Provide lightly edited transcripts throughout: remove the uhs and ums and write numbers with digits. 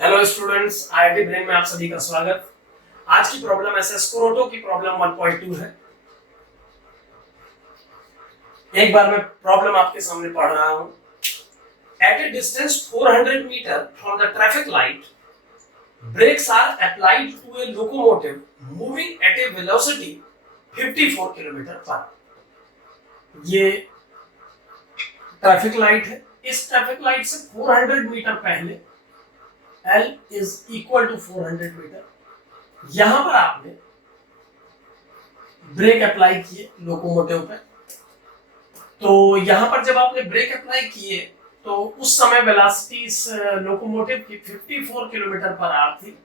Hello students, IIT brain में आप सभी का स्वागत। आज की प्रॉब्लम एसएस स्क्रोटो की प्रॉब्लम 1.2 है। एक बार मैं प्रॉब्लम आपके सामने पढ़ रहा हूं। At a distance 400 metre from the traffic light, brakes are applied to a locomotive moving at a velocity 54 kilometre पर। ये ट्रैफिक लाइट है। इस ट्रैफिक लाइट से 400 मीटर पहले L is equal to 400 metre. यहां पर आपने ब्रेक अप्लाई किए लोकोमोटिव पे। तो यहां पर जब आपने ब्रेक अप्लाई किए तो उस समय वेलोसिटी इस लोकोमोटिव की 54 किलोमीटर पर आवर थी,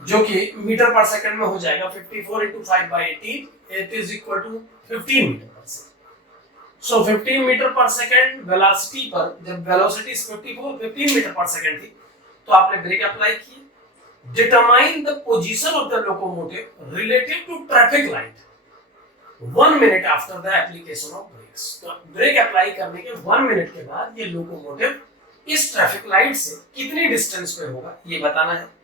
जो कि मीटर पर सेकंड में हो जाएगा। 54 into 5/18 it is equal to 15 metre per second. So 15 metre per second velocity पर जब वेलोसिटी 15 मीटर पर सेकंड थी तो आपने ब्रेक अप्लाई किए। Determine the position of the locomotive relative to traffic light 1 minute after the application of brakes. तो brake apply करने के 1 minute के बाद ये लोकोमोटिव इस ट्रैफिक लाइट से कितनी डिस्टेंस पे होगा ये बताना है।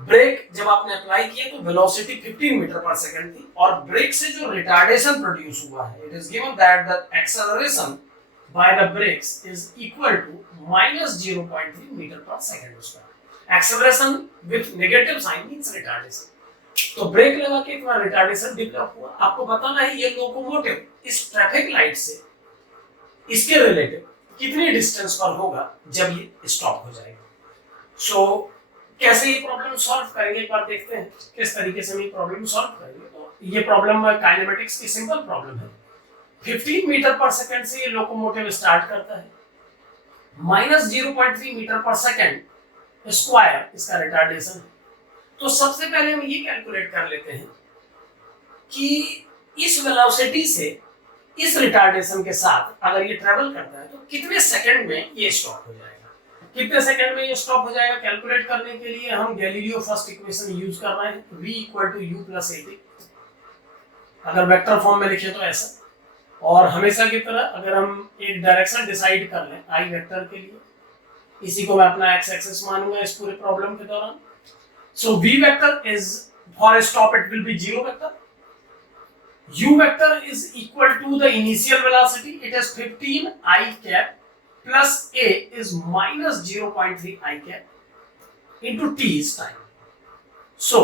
ब्रेक जब आपने अप्लाई किया तो वेलोसिटी 15 मीटर पर सेकंड थी और ब्रेक से जो रिटार्डेशन प्रोड्यूस हुआ है, it is given that the acceleration by the brakes is equal to -0.3 metre per second square. Acceleration with negative sign means retardation. तो ब्रेक लगा के इतना रिटार्डेशन डेवलप हुआ। आपको बताना है ये लोकोमोटिव इस ट्रैफिक लाइट से इसके रिलेटिव कितनी डिस्टेंस पर होगा जब ये स्टॉप हो जाएगा। सो कैसे ये प्रॉब्लम सॉल्व करेंगे एक बार देखते हैं किस तरीके से हम ये प्रॉब्लम सॉल्व करेंगे। तो ये प्रॉब्लम काइनेमेटिक्स की सिंपल प्रॉब्लम है। 15 मीटर पर सेकंड से ये लोकोमोटिव स्टार्ट करता है, -0.3 मीटर पर सेकंड स्क्वायर इसका रिटार्डेशन है। तो सबसे पहले हम ये कैलकुलेट कर लेते हैं कि इस वेलोसिटी से इस रिटार्डेशन के साथ अगर ये ट्रेवल करता है तो कितने सेकंड में ये स्टॉप हो जाएगा। कितने सेकंड में ये स्टॉप हो जाएगा कैलकुलेट करने के लिए हम गैलीलियो फर्स्ट इक्वेशन यूज कर रहे हैं, v = u + at। अगर वेक्टर फॉर्म में लिखे तो ऐसा, और हमेशा की तरह अगर हम एक डायरेक्शन डिसाइड कर लें i वेक्टर के लिए, इसी को मैं अपना x एक्सिस मानूंगा इस पूरे प्रॉब्लम के दौरान। So v vector is for a stop it will be 0 vector. u vector is equal to the initial velocity, it is 15 i cap plus a is -0.3 i cap into t is time. So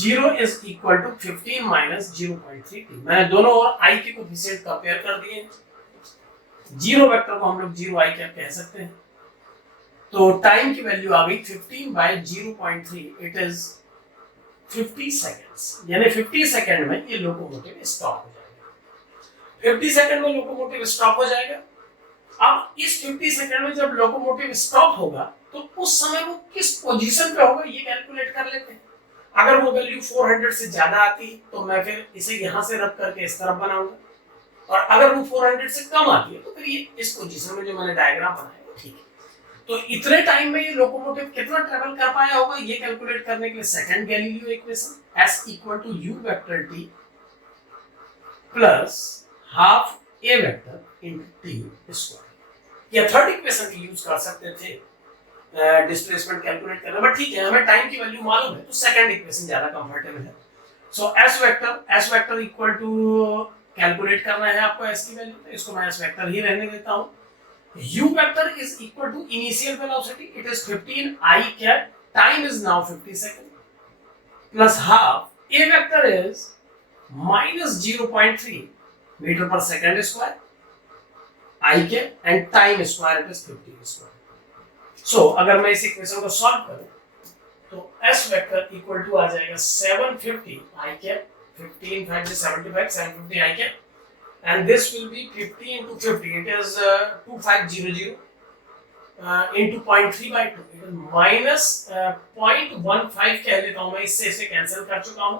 0 is equal to 15 minus 0.3 t। मैंने दोनों ओर i के coefficient compare कर दिए। 0 vector को हम लोग 0 i cap कह सकते हैं। तो टाइम की वैल्यू आ गई 15/0.3, इट इज 50 सेकेंड्स। यानी 50 सेकेंड में ये लोकोमोटिव स्टॉप हो जाएगा। 50 सेकेंड में लोकोमोटिव स्टॉप हो जाएगा। अब इस 50 सेकंड में जब लोकोमोटिव स्टॉप होगा तो उस समय वो किस पोजीशन पे होगा ये कैलकुलेट कर लेते हैं। अगर वो वैल्यू 400 से ज्यादा आती तो मैं फिर इसे यहां से रख करके इस तरफ बनाऊंगा, और अगर वो 400 से कम आती है तो फिर ये इस पोजीशन में जो मैंने डायग्राम बनाया वो ठीक है। तो इतने टाइम में ये लोकोमोटिव कितना ट्रेवल कर पाया होगा ये कैलकुलेट करने के लिए second Galileo equation S = u vector t plus half a vector into t square. या थर्ड इक्वेशन भी यूज कर सकते थे डिस्प्लेसमेंट कैलकुलेट करना, बट ठीक है हमें टाइम की वैल्यू मालूम है तो सेकंड इक्वेशन ज्यादा कंफर्टेबल है। So S vector equal to calculate करना है आपको S की वैल्यू, तो इसको मैं S वेक्टर ही रहने देता हूं। U vector is equal to initial velocity, it is 15 i cap, time is now 50 second plus half a vector is -0.3 metre per second square i cap and time square it is 50 square। so अगर मैं इस equation को solve करूं तो S vector equal to आ जाएगा 750 i cap, 15 5 is 75, 750 i cap, and this will be 50 into 50, it is 2500 into 0.3/2, it is minus 0.15 कह लेता हूं मैं, इससे इसे कैंसिल कर चुका हूं,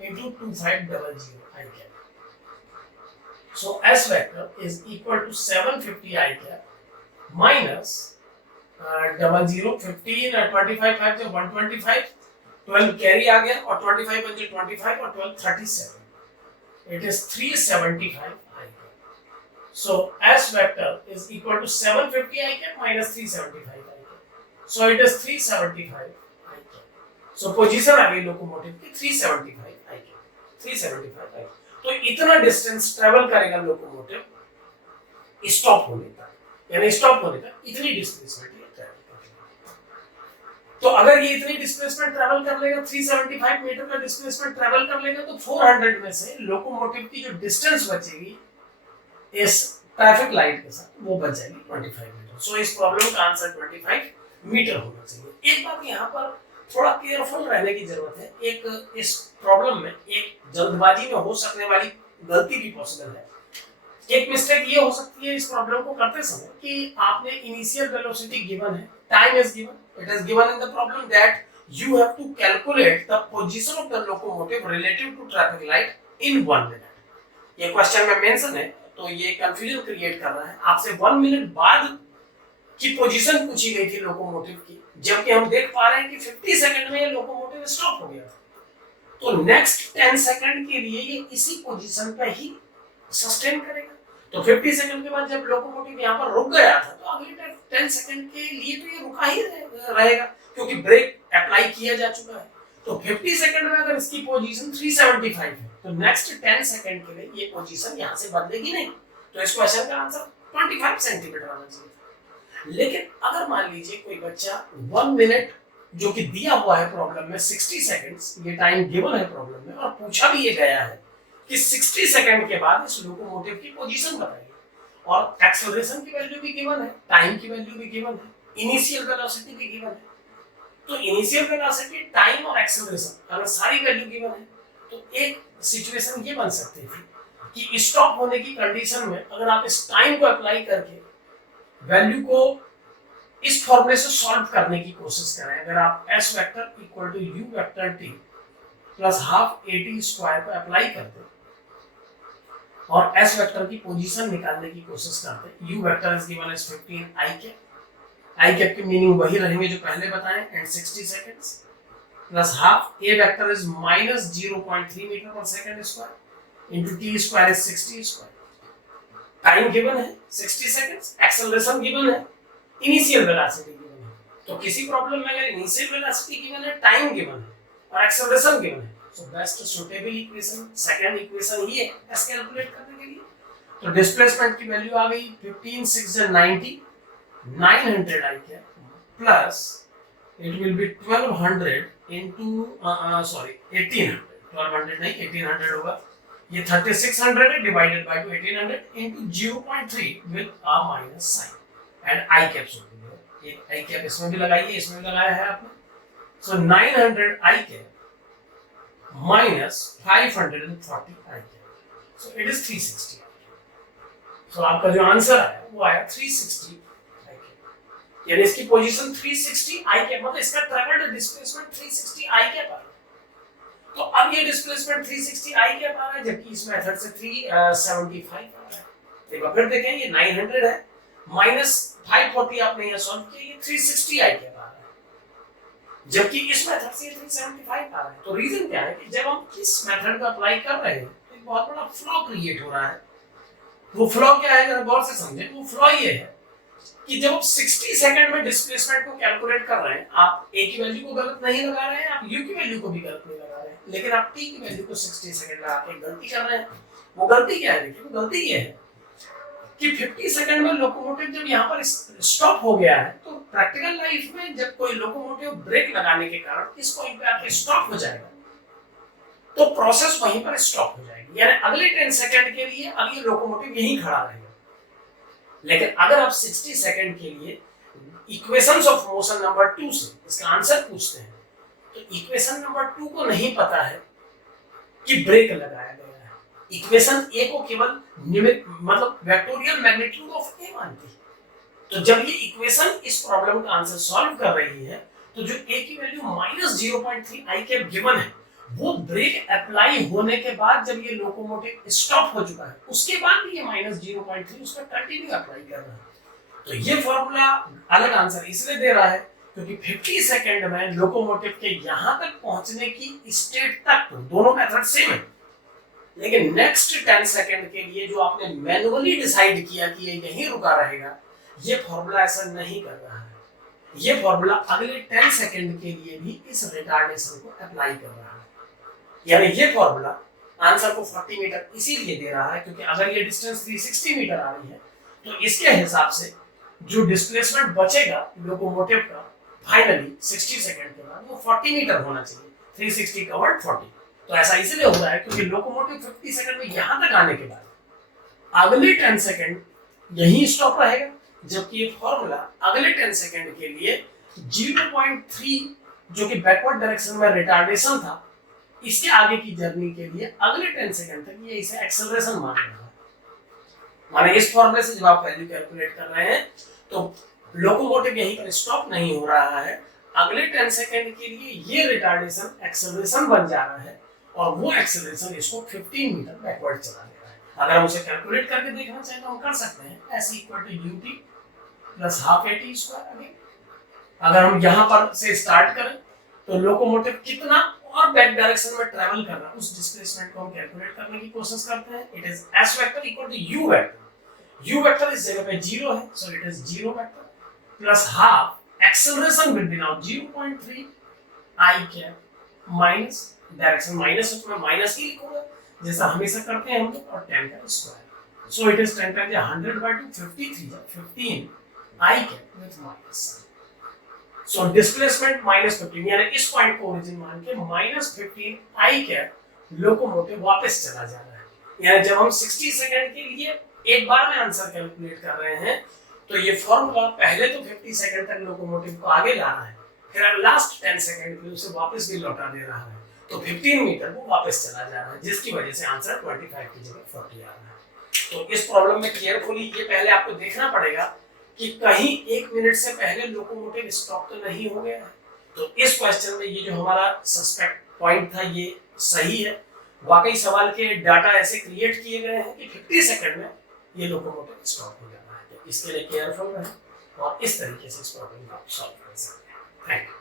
into 2500 i cap। So S vector is equal to 750 i cap minus 00 15 25 5 से 125, 12 कैरी आ गया और 25 बन जाए 25 और 12 37, it is 375 i cap। So S vector is equal to 750 I cap minus 375 I cap. So it is 375 I cap. So position आ गई locomotive की 375 I cap. 375 I cap. तो इतना डिस्टेंस ट्रेवल करेगा लोकोमोटिव स्टॉप होने तक, यानी stop होने तक इतनी डिस्प्लेसमेंट ये ट्रेवल करेगा। तो अगर ये इतनी डिस्प्लेसमेंट ट्रेवल कर लेगा, 375 मीटर का डिस्प्लेसमेंट ट्रेवल कर लेगा, तो 400 में से लोकोमोटिव की जो डिस्टेंस बचेगी इस ट्रैफिक लाइट के साथ वो बच जाएगी 25 मीटर। सो इस प्रॉब्लम का आंसर 25 मीटर होना चाहिए। एक बात यहाँ पर थोड़ा केयरफुल रहने की जरूरत है। एक इस प्रॉब्लम में एक जल्दबाजी में हो सकने वाली गलती भी पॉसिबल है। एक मिस्टेक ये हो सकती है इस प्रॉब्लम को करते समय कि आपने इनिशियल वेलोसिटी गिवन है, time is given, it is given in the problem that you have to calculate the position of the locomotive relative to traffic light in 1 minute. ये क्वेश्चन में मेंशन है, तो ये कंफ्यूजन क्रिएट कर रहा है। आपसे 1 मिनट बाद की पोजीशन पूछी गई थी लोकोमोटिव की, जबकि हम देख पा रहे हैं कि 50 सेकंड में ये लोकोमोटिव स्टॉप हो गया था। तो नेक्स्ट 10 सेकंड के लिए ये इसी पोजीशन पे ही सस्टेन करेगा। तो 50 सेकंड के बाद जब लोकोमोटिव यहाँ पर रुक गया था, तो अगले 10 सेकंड के लिए तो ये रुका ही रहेगा, क्योंकि ब्रेक अप्लाई किया जा चुका है। तो 50 सेकंड में अगर इसकी पोजीशन 375 है, तो नेक्स्ट 10 सेकंड के लिए ये पोजीशन यहाँ से बदलेगी नहीं। तो इस क्वेश्चन का आंसर 25 सेंटीमीटर आना चाहिए। लेकिन अगर मान लीजिए कोई बच्चा 1 मिनट जो कि दिया हुआ है प्रॉब्लम में, 60 सेकंड्स ये टाइम गिवन है प्रॉब्लम में, और पूछा भी ये गया है कि 60 सेकंड के बाद इस लोकोमोटिव की पोजीशन बताइए, और एक्सेलरेशन की वैल्यू भी गिवन है, टाइम की वैल्यू भी गिवन है, इनिशियल वेलोसिटी भी गिवन है। तो इनिशियल वेलोसिटी, टाइम और एक्सेलरेशन अगर सारी वैल्यू गिवन है, तो एक सिचुएशन ये बन सकती थी कि स्टॉप होने की कंडीशन में अगर आप इस टाइम को अप्लाई करके वैल्यू को इस फॉर्मूले से सॉल्व करने की कोशिश करें। अगर आप s vector equal to u vector t plus half at square को अप्लाई करते और s वेक्टर की पोजीशन निकालने की कोशिश करते, u vector is given as 15 i cap की मीनिंग वही रहेंगे जो पहले बताएं, and 60 seconds plus half a vector is minus 0.3 metre per second square into t square is 60 square. Time given है 60 सेकंड्स, एक्सेलरेशन गिवन है, इनिशियल वेलोसिटी गिवन है। तो किसी प्रॉब्लम में अगर इनिशियल वेलोसिटी गिवन है, टाइम गिवन है और एक्सेलरेशन गिवन है, so best suitable equation second equation ही है एस कैलकुलेट करने के लिए। तो डिस्प्लेसमेंट की वैल्यू आ गई 15 6 90 900 I cap plus it will be 1200 into 1800, 1200 नहीं 1800 होगा, ये 3600 है divided by 1800 into 0.3 with a minus sign and I cap होगी। ये आई कैप इसमें भी लगाइए, इसमें भी लगाया है आपने। So 900 I cap minus 540 I cap, so it is 360। So आपका जो आंसर आया वो आया 360 आई कैप, यानी इसकी पोजीशन 360 आई कैप, मतलब इसका ट्रैवल्ड डिस्प्लेसमेंट 360 आई कैप आ रहा है। तो अब ये डिस्प्लेसमेंट 360 आई कैप आ रहा है, जबकि इस मेथड से 375 आ रहा है। एक बार फिर देखें, ये 900 है माइनस 540 आपने ये सॉल्व किया, ये 360 आई कैप आ रहा है, जबकि इस मेथड से 375 आ रहा है। तो रीजन क्या है कि जब हम इस मेथड को अप्लाई कर रहे हैं तो एक बहुत बड़ा फ्लॉ क्रिएट हो रहा है। वो फ्लॉ क्या है, जरा गौर से समझें। वो फ्लॉ ये है कि जब आप 60 सेकंड में डिस्प्लेसमेंट को कैलकुलेट कर रहे हैं, आप a की वैल्यू को गलत नहीं लगा रहे हैं, आप u की वैल्यू को भी गलत नहीं लगा रहे हैं, लेकिन आप t की वैल्यू को 60 सेकंड लगा के गलती कर रहे हैं। वो गलती क्या है, देखिए वो गलती ये है कि 50 सेकंड में लोकोमोटिव जब यहाँ पर स्टॉप हो गया है, तो प्रैक्टिकल लाइफ में जब कोई लोकोमोटिव ब्रेक लगाने के कारण इस पॉइंट पे आके स्टॉप हो जाएगा, तो प्रोसेस वहीं पर स्टॉप हो जाएगी, यानी अगले 10 सेकंड के लिए अब ये लोकोमोटिव यहीं खड़ा रहेगा। लेकिन अगर आप 60 सेकंड के लिए इक्वेशंस ऑफ मोशन नंबर 2 से इसका आंसर पूछते हैं, तो इक्वेशन नंबर 2 को नहीं पता है कि ब्रेक लगाया गया है, इक्वेशन ए को केवल मतलब वेक्टोरियल मैग्नीट्यूड ऑफ ए मानती है। तो जब ये इक्वेशन इस प्रॉब्लम का आंसर सॉल्व कर रही है, तो जो ए की वैल्यू माइनस 0.3 आई कैप गिवन है, वो ब्रेक अप्लाई होने के बाद जब ये लोकोमोटिव स्टॉप हो चुका है, उसके बाद भी ये माइनस 0.3 उसका कंटिन्यू अप्लाई कर रहा है। तो ये फॉर्मूला अलग आंसर इसलिए दे रहा है क्योंकि 50 सेकंड में लोकोमोटिव के यहां तक पहुंचने की स्टेट तक तो दोनों मेथड सेम है, लेकिन नेक्स्ट 10 सेकंड के लिए जो आपने मैनुअली डिसाइड किया कि ये यहीं रुका रहेगा, ये फॉर्मूला ऐसा नहीं कर रहा है। ये फॉर्मूला अगले 10 सेकंड के लिए भी इस रिटार्डेशन को अप्लाई कर रहा है। यानी ये फॉर्मूला आंसर को 40 मीटर इसीलिए दे रहा है क्योंकि अगर ये डिस्टेंस 360 मीटर आ रही है तो इसके हिसाब से जो डिस्प्लेसमेंट बचेगा लोकोमोटिव का फाइनली 60 सेकंड के बाद वो 40 मीटर होना चाहिए। 360 कवर्ड 40। तो ऐसा इसलिए हो रहा है क्योंकि लोकोमोटिव 50 सेकंड में यहां तक आने के बाद अगले 10 सेकंड यहीं स्टॉप रहेगा, जबकि ये फॉर्मूला अगले 10 सेकंड के लिए 0.3 जो कि बैकवर्ड डायरेक्शन में रिटार्डेशन था, इसके आगे की जर्नी के लिए अगले 10 सेकंड तक ये इसे एक्सेलरेशन मान रहा है। माने इस फॉर्मूले से जब आप वैल्यू कैलकुलेट कर रहे हैं तो लोकोमोटिव यहीं पर स्टॉप नहीं हो रहा है, अगले 10 सेकंड के लिए ये रिटार्डेशन एक्सेलरेशन बन जा रहा है और वो एक्सेलरेशन इसको 15 मीटर बैकवर्ड चला दे रहा है। अगर हम उसे कैलकुलेट करके देखना चाहें तो हम कर सकते हैं, s = ut + ½ at²। अगर हम यहाँ पर से स्टार्ट करें तो लोकोमोटिव कितना और बैक डायरेक्शन में ट्रैवल कर रहा है उस डिस्प्लेसमेंट को हम कैलकुलेट करने की कोशिश करते हैं। It is s vector = u vector. u vector इस जगह पे 0 है, सो it is 0 vector + ½ acceleration will be now 0.3 i cap minus direction minus, उसमें माइनस ही लिखूंगा जैसा हमेशा करते हैं हम लोग, और 10 का square. So it is 10 × 100/2 53 15 i cap with minus. So displacement -15 यानी इस पॉइंट को ओरिजिन मान के -15 i कैप लोकोमोटिव वापस चला जा रहा है। यानी जब हम 60 सेकंड के लिए एक बार में आंसर कैलकुलेट कर रहे हैं तो ये फॉर्मूला पहले तो 50 सेकंड तक लोकोमोटिव को आगे ला रहा है, फिर लास्ट 10 सेकंड के लिए उसे वापस भी लौटा दे रहा है, तो 15 मीटर वो वापस चला जा रहा है, जिसकी वजह से आंसर 25 की जगह 40 आ रहा है। तो इस प्रॉब्लम में केयरफुली ये पहले आपको देखना पड़ेगा कि कहीं 1 मिनट से पहले लोकोमोटिव स्टॉप तो नहीं हो गया है। तो इस क्वेश्चन में ये जो हमारा सस्पेक्ट पॉइंट था ये सही है। वाकई सवाल के डाटा ऐसे क्रिएट किए गए हैं कि 50 सेकंड में ये लोकोमोटिव स्टॉप हो जाना है। तो इसके लिए केयरफुल रहें और इस तरीके से इस प्रॉब्लम को सॉल्व कर सकते हैं। Thank you.